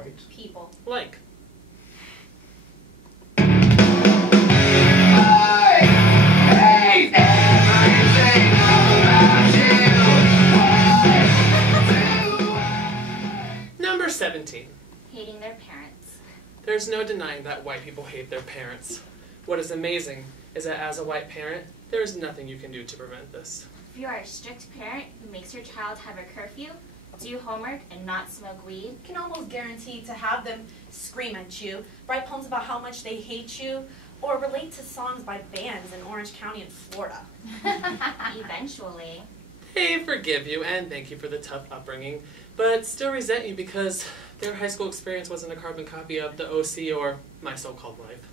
white people. Like. Number 17. Hating their parents. There's no denying that white people hate their parents. What is amazing is that as a white parent, there is nothing you can do to prevent this. If you are a strict parent who makes your child have a curfew, do homework, and not smoke weed, You can almost guarantee to have them scream at you, write poems about how much they hate you, or relate to songs by bands in Orange County in Florida. eventually. They forgive you and thank you for the tough upbringing, but still resent you because their high school experience wasn't a carbon copy of the OC or my so-called life.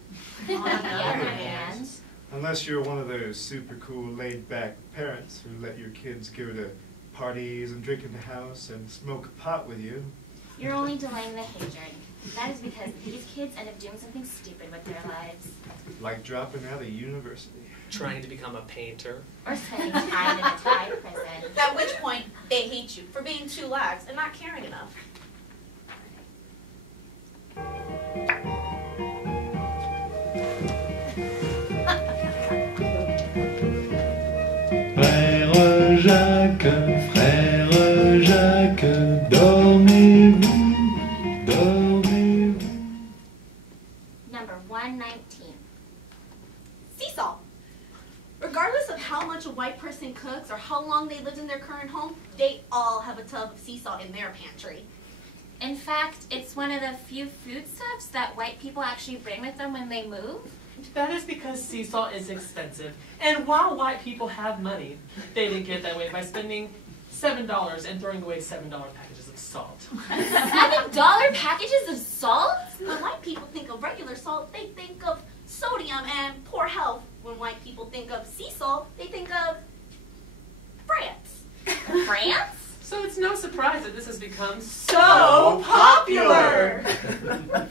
On the other hand, Unless you're one of those super cool, laid-back parents who let your kids go to parties and drink in the house and smoke pot with you. you're only delaying the hatred. That is because these kids end up doing something stupid with their lives. Like dropping out of university. Trying to become a painter. Or spending time in a Thai prison. At which point, they hate you for being too lax and not caring enough. Frère Jacques, dormez-vous, dormez-vous. Number 119. Sea salt. Regardless of how much a white person cooks or how long they lived in their current home, they all have a tub of sea salt in their pantry. In fact, it's one of the few foodstuffs that white people actually bring with them when they move. That is because sea salt is expensive. And while white people have money, they didn't get that way by spending $7 and throwing away $7 packages of salt. $7 packages of salt? When white people think of regular salt, they think of sodium and poor health. When white people think of sea salt, they think of France. France? So it's no surprise that this has become so popular.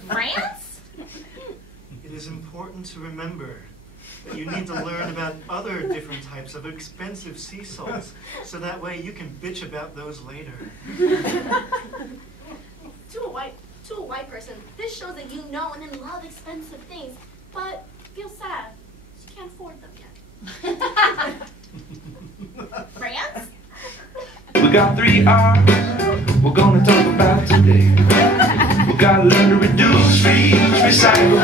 France? It is important to remember that you need to learn about other different types of expensive sea salts, so that way you can bitch about those later. To a white person, this shows that you know and then love expensive things, but feel sad. You can't afford them yet. France? We got 3 R's we're gonna talk about today. We gotta learn to reduce, reuse, recycle.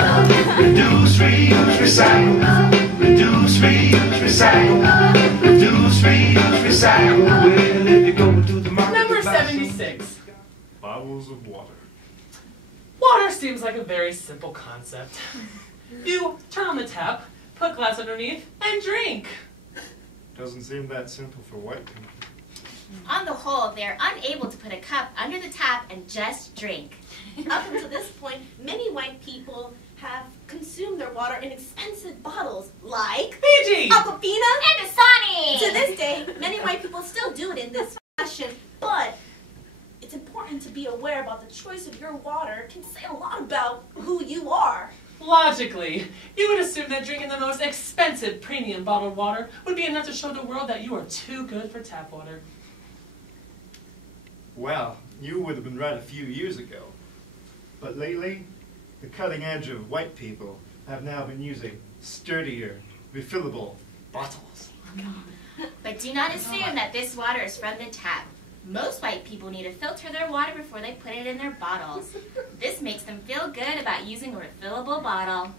Reduce, reuse, recycle. Reduce, reuse, recycle. Reduce, reuse, recycle. Well, if you go to the market. Number 76. Bottles of water. Water seems like a very simple concept. You turn on the tap, put glass underneath, and drink. Doesn't seem that simple for white people. On the whole, they're unable to put a cup under the tap and just drink. Up until this point, many white people have consumed their water in expensive bottles, like Fiji! Aquafina And Dasani! To this day, many white people still do it in this fashion, but it's important to be aware about the choice of your water can say a lot about who you are. Logically, you would assume that drinking the most expensive premium bottled water would be enough to show the world that you are too good for tap water. Well, you would have been right a few years ago. But lately, the cutting edge of white people have now been using sturdier, refillable bottles. But do not assume that this water is from the tap. Most white people need to filter their water before they put it in their bottles. This makes them feel good about using a refillable bottle.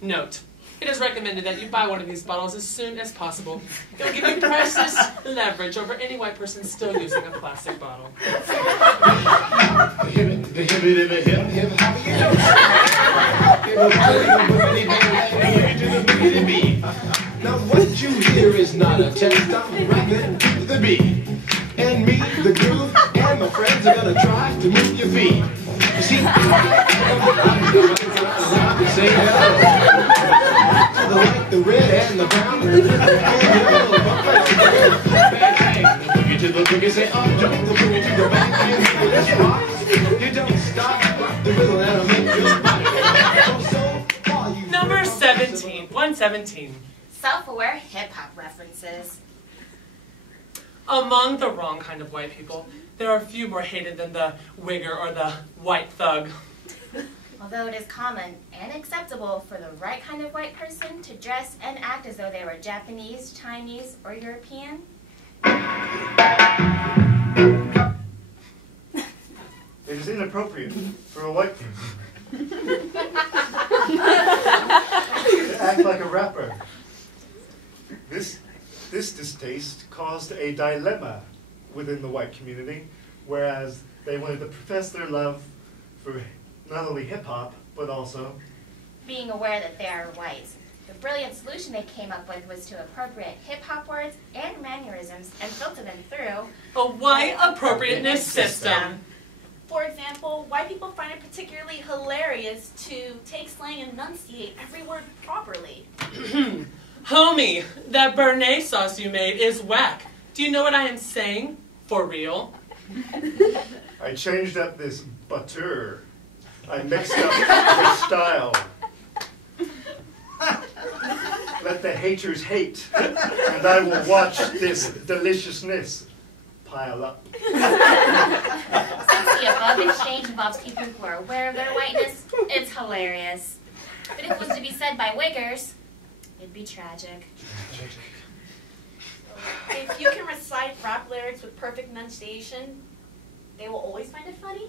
Note, it is recommended that you buy one of these bottles as soon as possible. It will give you precious leverage over any white person still using a plastic bottle. Now what you hear is not a test, I'm rapping to the beat. And me, the groove, and my friends are gonna try to move your feet. You see, say hello to the white, the red, and the brown, and the yellow, bang, bang. The boogie to the boogie, say up, jump the boogie to the back, and let's rock. You don't stop, rock the rhythm, and I'll make your body. Number 17, 117. Self-aware hip-hop references. Among the wrong kind of white people, there are few more hated than the wigger or the white thug. Although it is common and acceptable for the right kind of white person to dress and act as though they were Japanese, Chinese, or European. It is inappropriate for a white person to act like a rapper. This distaste caused a dilemma within the white community, whereas they wanted to profess their love for not only hip-hop, but also Being aware that they are white. The brilliant solution they came up with was to appropriate hip-hop words and mannerisms and filter them through A white appropriateness system. For example, white people find it particularly hilarious to take slang and enunciate every word properly. Homie, that béarnaise sauce you made is whack. Do you know what I am saying? For real? I changed up this butter. I mixed up the style. Let the haters hate, and I will watch this deliciousness pile up. Since the above exchange involves people who are aware of their whiteness, it's hilarious. But if it was to be said by wiggers, it'd be tragic. If you can recite rap lyrics with perfect enunciation, they will always find it funny.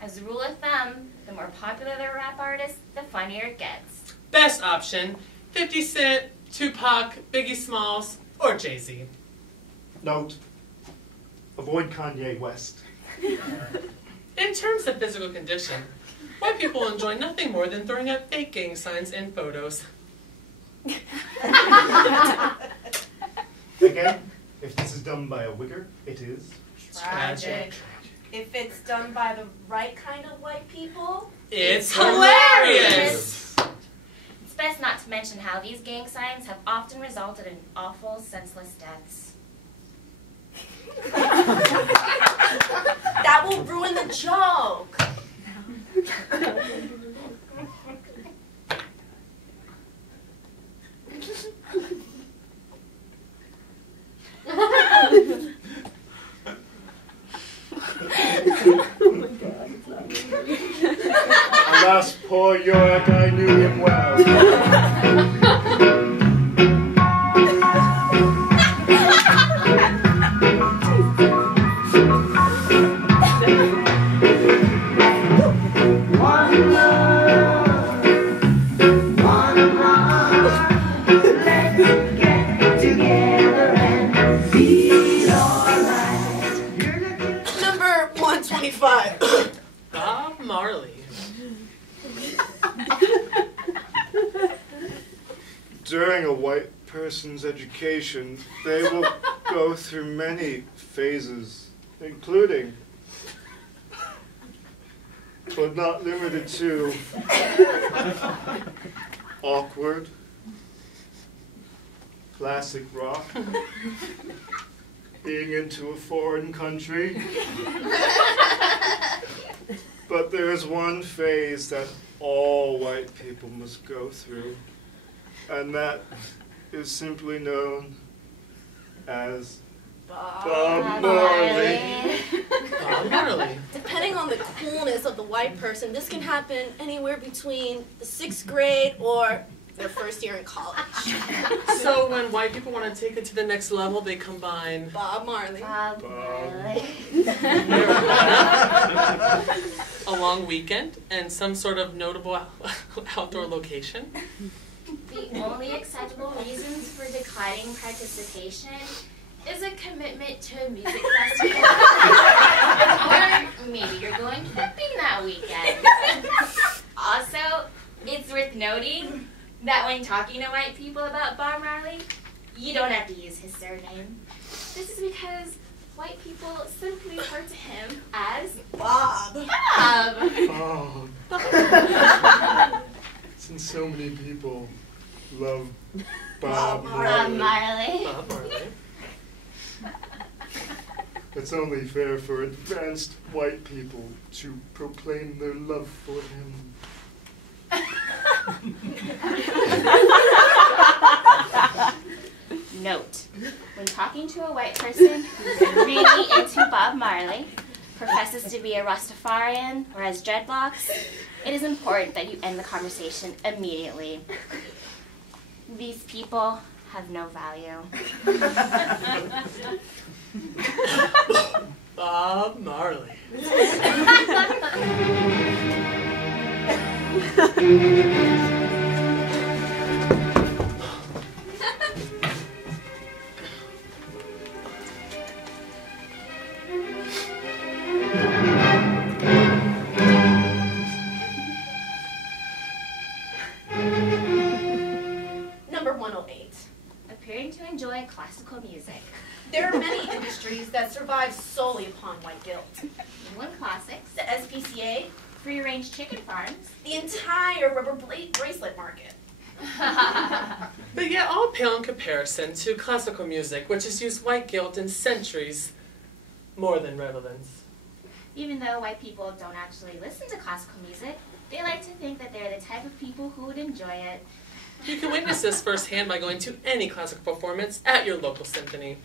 As a rule of thumb, the more popular the rap artist, the funnier it gets. Best option, 50 Cent, Tupac, Biggie Smalls, or Jay-Z. Note, avoid Kanye West. In terms of physical condition, white people enjoy nothing more than throwing up fake gang signs in photos. Again, if this is done by a wigger, it is Tragic. If it's done by the right kind of white people, It's hilarious! It's best not to mention how these gang signs have often resulted in awful, senseless deaths. that will ruin the joke. Alas, poor Yorick, I knew him well. Number 125. Bob Marley. During a white person's education, they will go through many phases, including, but not limited to, awkward, classic rock, being into a foreign country. But there is one phase that all white people must go through, and that is simply known as Bob Marley. Bob Marley. Depending on the coolness of the white person, this can happen anywhere between the 6th grade or their first year in college. So when white people want to take it to the next level, they combine Bob Marley. Bob Marley. a long weekend and some sort of notable outdoor location. The only acceptable reasons for declining participation is a commitment to a music festival. Or maybe you're going camping that weekend. Also, it's worth noting that when talking to white people about Bob Marley, you don't have to use his surname. This is because white people simply refer to him as Bob. Bob. Since so many people love Bob Bob Marley, Marley. Bob Marley. it's only fair for advanced white people to proclaim their love for him. Note, when talking to a white person who's really into Bob Marley, professes to be a Rastafarian or has dreadlocks, it is important that you end the conversation immediately. These people have no value. Bob Marley. Number 108. Appearing to enjoy classical music. There are many industries that survive solely upon white guilt. England Classics, The SPCA, free-range chicken farms. the entire rubber bracelet market. But yet all pale in comparison to classical music, which has used white guilt in centuries more than relevance. Even though white people don't actually listen to classical music, they like to think that they're the type of people who would enjoy it. You can witness this firsthand by going to any classical performance at your local symphony.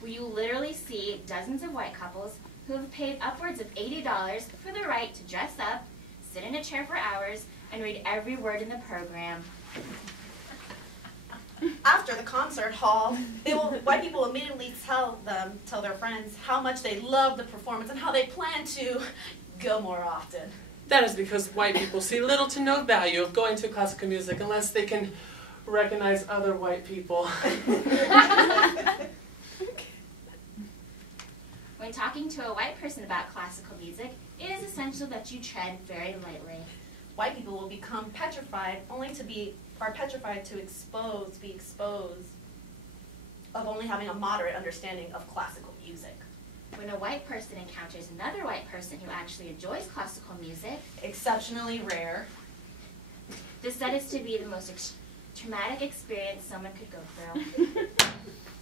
Where you literally see dozens of white couples who have paid upwards of $80 for the right to dress up, sit in a chair for hours, and read every word in the program. After the concert hall, white people immediately tell their friends how much they love the performance and how they plan to go more often. That is because white people see little to no value of going to classical music unless they can recognize other white people. When talking to a white person about classical music, it is essential that you tread very lightly. White people will become petrified to be exposed of only having a moderate understanding of classical music. When a white person encounters another white person who actually enjoys classical music, Exceptionally rare. this is to be the most traumatic experience someone could go through.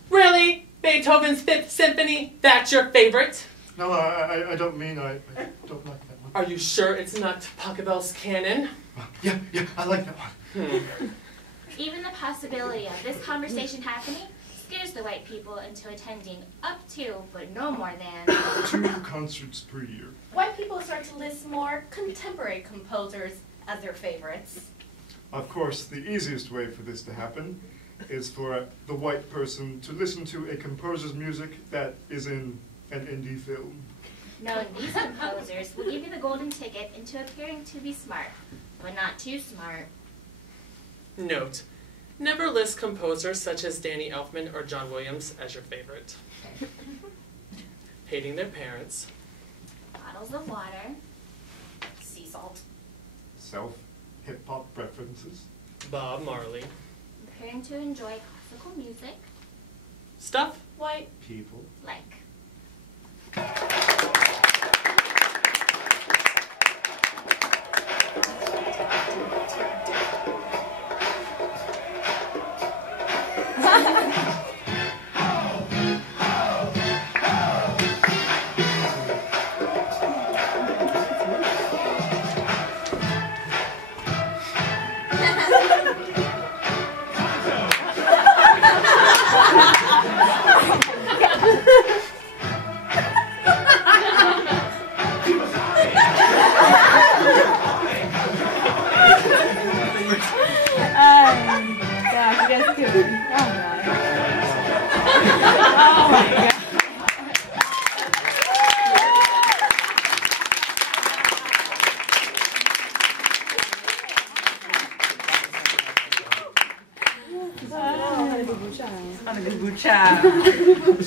Really? Beethoven's Fifth Symphony? That's your favorite? No, I don't mean I don't like that one. Are you sure it's not Pachelbel's canon? Yeah, I like that one. Even the possibility of this conversation happening scares the white people into attending up to, but no more than, 2 concerts per year. White people start to list more contemporary composers as their favorites. Of course, the easiest way for this to happen is for the white person to listen to a composer's music that is in an indie film. knowing these composers will give you the golden ticket into appearing to be smart, but not too smart. Note: never list composers such as Danny Elfman or John Williams as your favorite. Hating their parents. Bottles of water. Sea salt. Self-hip-hop preferences. Bob Marley. Appearing to enjoy classical music. Stuff. White. People. Like.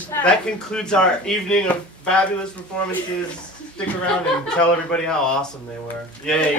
That concludes our evening of fabulous performances. Stick around and tell everybody how awesome they were. Yay.